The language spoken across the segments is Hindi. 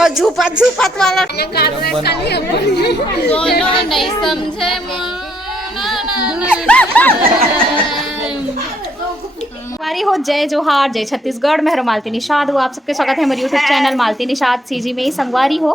और झूपत झूपत वाला नहीं समझे हमारी हो जय जोहार जय छत्तीसगढ़। मैं मालती निषाद हूँ। आप सबके स्वागत है हमारे यूट्यूब चैनल मालती निषाद सीजी में। संगवारी हो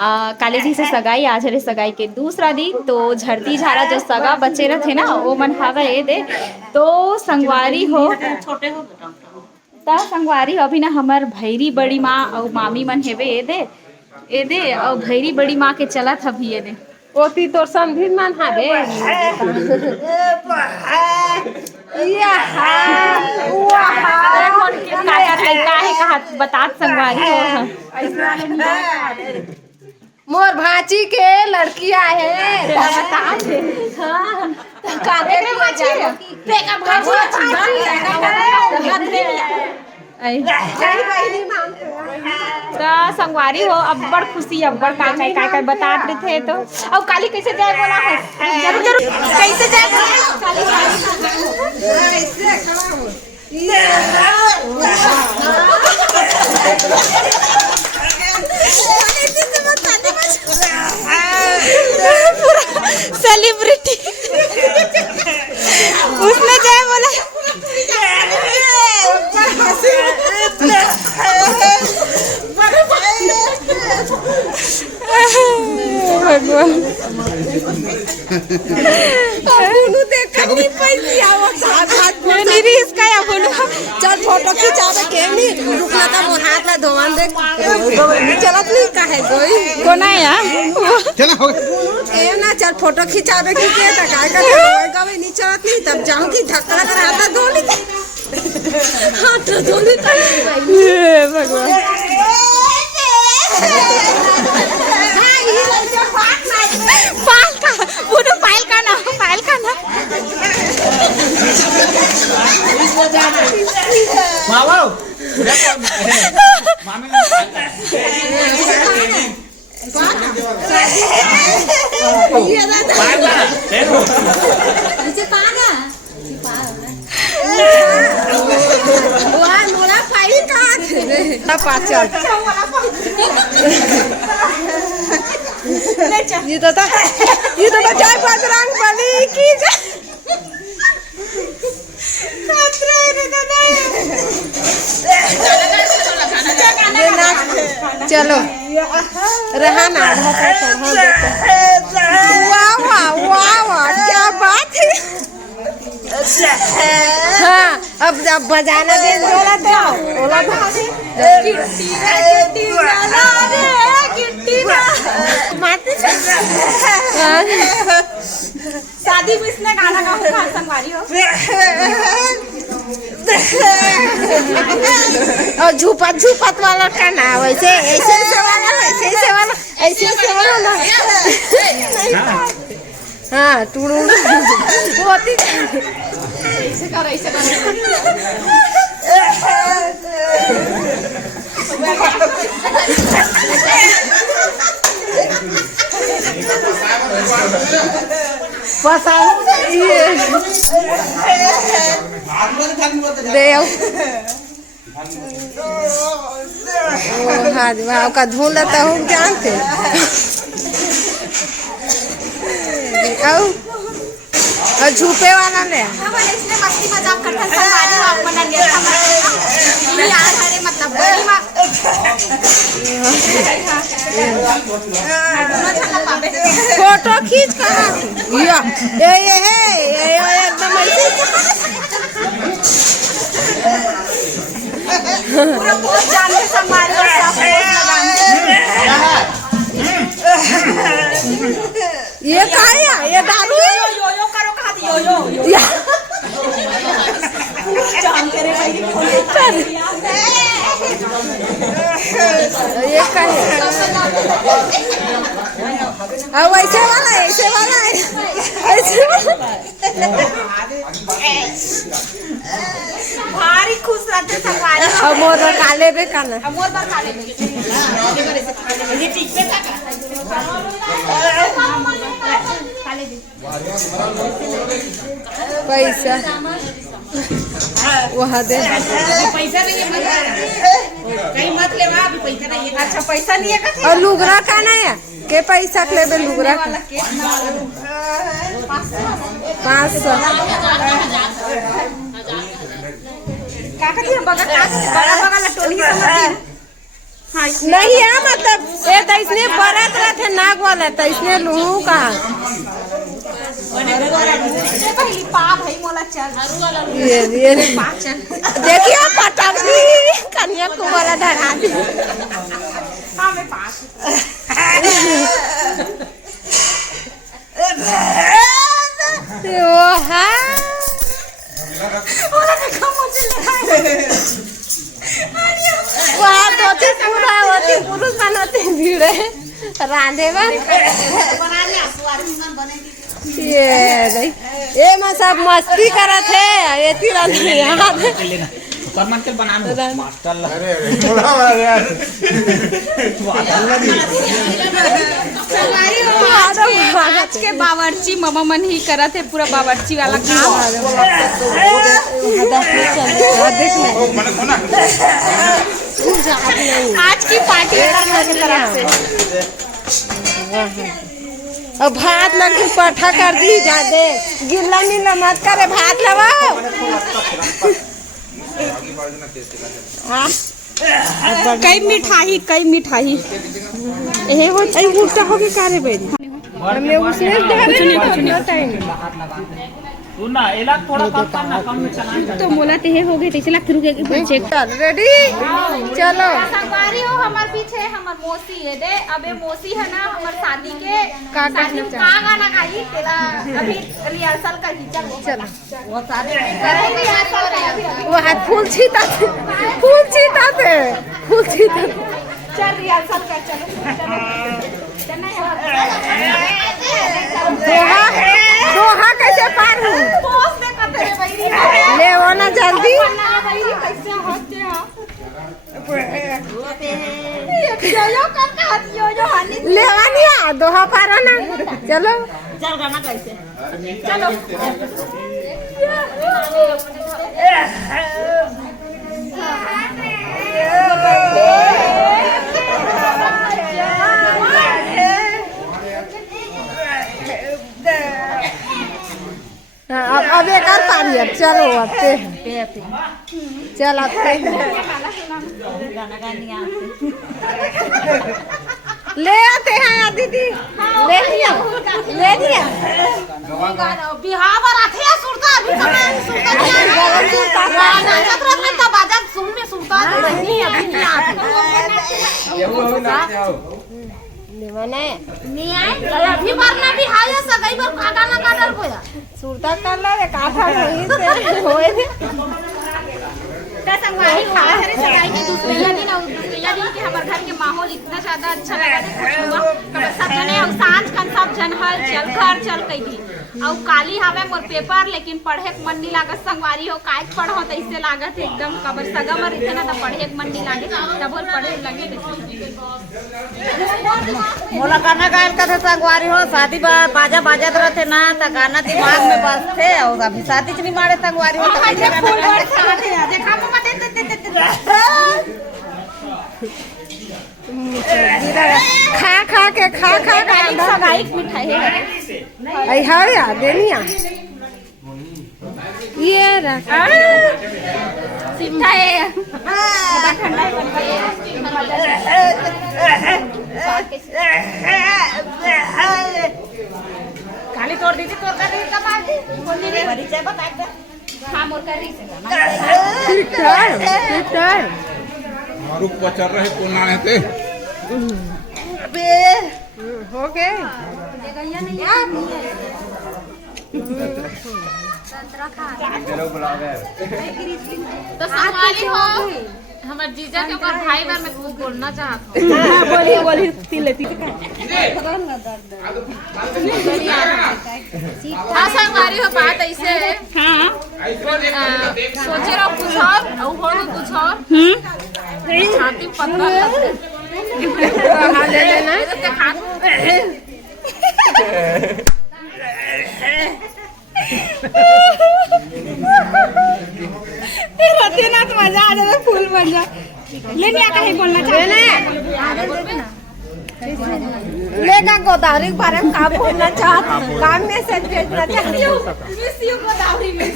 काले जी से सगाई आज है सगाई के दूसरा दिन। तो झरती झारा जो सगा बच्चे रहे थे ना वो मन हावे दे तो संगवारी हो संगवारी अभी ना हमार भैरी बड़ी माँ और मामी मन हेवे ए दे और भैरी बड़ी माँ के चलत अभी ये दे ओती तोर समधिन मन हावे बतात संगवारी हो मोर भाची के लड़की आए संगवारी हो अब्बड़ खुशी अब्बड़ काय बतात रहे थे। तो अब काली कैसे जाए बोला है जरूर जरूर कैसे जाए सेलिब्रिटी उसने जाए बोला भगवान चल फोटो खिंचावे के नहीं रुकना का मोर हाथ ला धोवन दे चलत नहीं काहे कोई कोना यार चल हो ए ना चल फोटो खिंचावे की के त काय कर गवे नहीं चलत नहीं तब जाऊंगी धक्का कर हाथ धो ली हाथ धो ली भगवान पायल का पूरा पायल का ना मामा ये तो जय बजरंग बली की चलो रहा ना वाह वाह वाह वाह क्या बात है। हाँ अब बजाना दे बोला शादी में इसने गाना गा संगवारी हो और झूपत झूपत वाला करना वैसे ऐसे वाला हाँ टूड़ू होती ऐसे कर हाँ का धुन लेता हूँ जानते और झूपे वाला ने इसने मस्ती मजाक करता संगवारी हो आप मना लिया यार अरे मतलब बड़ी मां फोटो खींच कहाँ ये एकदम ऐसे पूरा बहुत जान के संगवारी हो ये कहाँ है ये दारू है यो करो कहाँ थी यो जान करे भाई ये कहाँ है अब ऐसे वाला है भारी खुश रहते संगवारी अब मोर काले रे काना मोर बार काले ये ठीक पे था पैसा वहाँ दे पैसा नहीं है कहीं मत ले अभी पैसा नहीं है। अच्छा पैसा नहीं है और लुगरा का नहीं है के पैसा के लेबे लुगरा का 500 नहीं है मतलब ये तो इसने बरत रहे थे नाग वाला तो इसने लूहू का ये देखिए पटकनी कन्या को वाला धरा दी वहाँ तो पूरा होती पुरुष बनते भीड़े रांधे ये मैं सब मस्ती करत है ये तीरा आज के बावर्ची मामा मन ही करत है पूरा बावर्ची वाला काम। आज की पार्टी की तरफ से अब भात लगी पठा कर दी जादे गिल्ला मिला मत करे भात लगाओ कई मिठाई ये वो चाहिए उल्टा हो के कारे बेरी हमने उसने कुछ नहीं ना एला थोड़ा कम करना कम में चलाना तो मोला ते हो गए तेला फिर के चेक रेडी चलो संगवारी हो हमार पीछे हमर मौसी है दे अबे मौसी है ना हमर शादी के का शादी में का गाना गाई तेला अभी रिहर्सल का खींचा चलो वो सारे करेंगे रिहर्सल अभी वो हाथ फूल छीता थे चल रिहर्सल कर चलो दोहा कैसे पार हूँ पोस में कते रे भाई ले वो ना जल्दी कैसे हंसते हो यो कर हाथ यो हनी ले आनिया दोहा पार ना चलो चल गाना कैसे चलो अब एक और पारी है चलो आते चल आते ले आते हैं दीदी ले लिया बिहार बराते हैं सुरता अभी सुरता में तो बाजा सुन में सुनता नहीं अभी नहीं आते नहीं आए अभी वरना भी हाय सगाई पर काका ना काटल कोया सुरता कर ला रे काठा वहीं से होए थे तो संगवारी हो हमारे सगाई के दूसरे दिन के हमारे घर के माहौल इतना ज्यादा अच्छा लगा सब जने और सांझ खन सब जन हल चल घर चल कई थी और काली हवे मोर पेपर लेकिन पढ़े के मन नहीं लागत संगवारी हो काय पढ़ो तो इससे लागत एकदम कबर सगा मर इतना तो पढ़े के मन नहीं लागे तब पढ़े लगे मोला गाना गायल का संगवारी हो शादी बाजा बाजत रहते ना तो गाना दिमाग में बसते और अभी शादी नहीं मारे संगवारी हो देखा मम्मा दे खा के सगाई की मिठाई है आई हाँ यार देनिया ये रखा सीधा है ठंडा खाली तोड़ दी तोड़ कर दी कमाल दी परिचय बता दे हाँ मोर कर रही ठीक है मारूक पचर रहे कोना रहते हो गए तो संगवारी हो हमार जीजा के ऊपर भाई बार में कुछ बोलना चाहता हूँ बोली तिले हाँ संगवारी हो बात ऐसे है हाँ सोचे रहो कुछ और हो कुछ और छाती पतला ले लेना रोते ना तो मजा आ जाता फूल बन जा लेने आकर ही बोलना चाहिए लेगा गोदावरी के बारे में काम बोलना चाहत काम में से भेजना चाहती हूँ गोदावरी में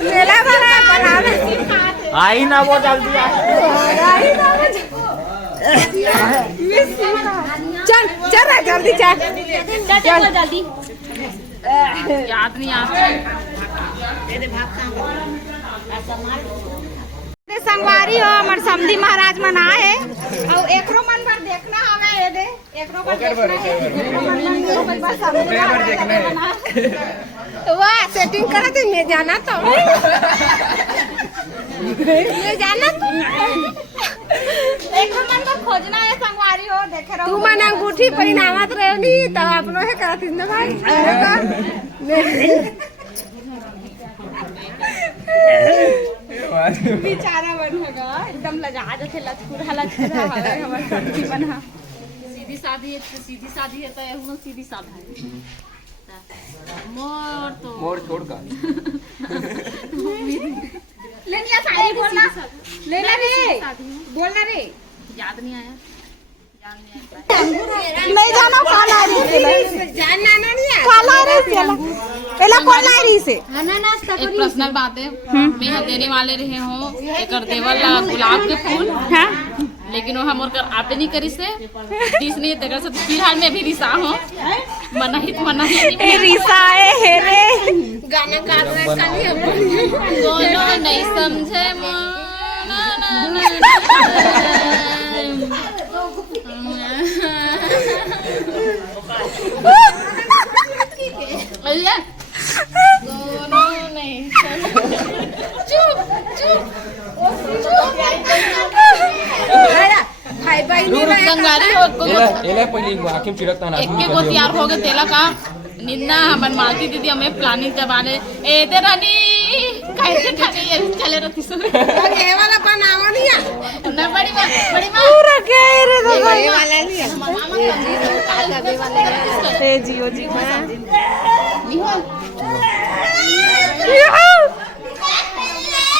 मेला बनावे आई ना वो जल्दी आई ना वो चल चल जल्दी चल चल जल्दी याद नहीं आता संगवारी हो हमार समधी महाराज मन आए और एकरो मन पर देखना हवे ये दे एकरो पर देखना है तो वाह सेटिंग करा थे मैं जाना तो मैं जाना तो एकरो मन पर खोजना है संगवारी हो देखे रहो तू मन अंगूठी परिणामत रहे नहीं तब अपनो है करत न भाई बेचारा बन होगा एकदम लजा जाते लचकुरा हवे हमर सब्जी बना सीधी सादी है तो यह सीधी साधा है मोर छोड़ का लेनिया साड़ी बोलना लेना रे बोलना रे याद नहीं आया नहीं जाना काला रे जानना नहीं है काला रे एला कोला रे से एक पर्सनल बात है मैं यहाँ देने वाले रहे हो एक देवल गुलाब के फूल हां लेकिन वो हम कर आपे नहीं करी से दिस नहीं तेकर से फिलहाल में भी रिसा हूँ मनाहित ए रिसा है हे रे गाना गा रहे खाली हम दोनों नहीं समझे दोनों नहीं भाई भाई नहीं रहे संगारी हो एले पहले हाकिम चिड़कता ना एक को तैयार हो गए तेला का निन्ना हमन मालती दीदी हमें प्लानिंग करवाने ए ते रानी कैसे ठाने ये चले रहती सो ये वाला बनावा नहीं है ना बड़ी मां पूरा क्या है रे तो ये वाला नहीं है ए जियो जी नहीं हो यो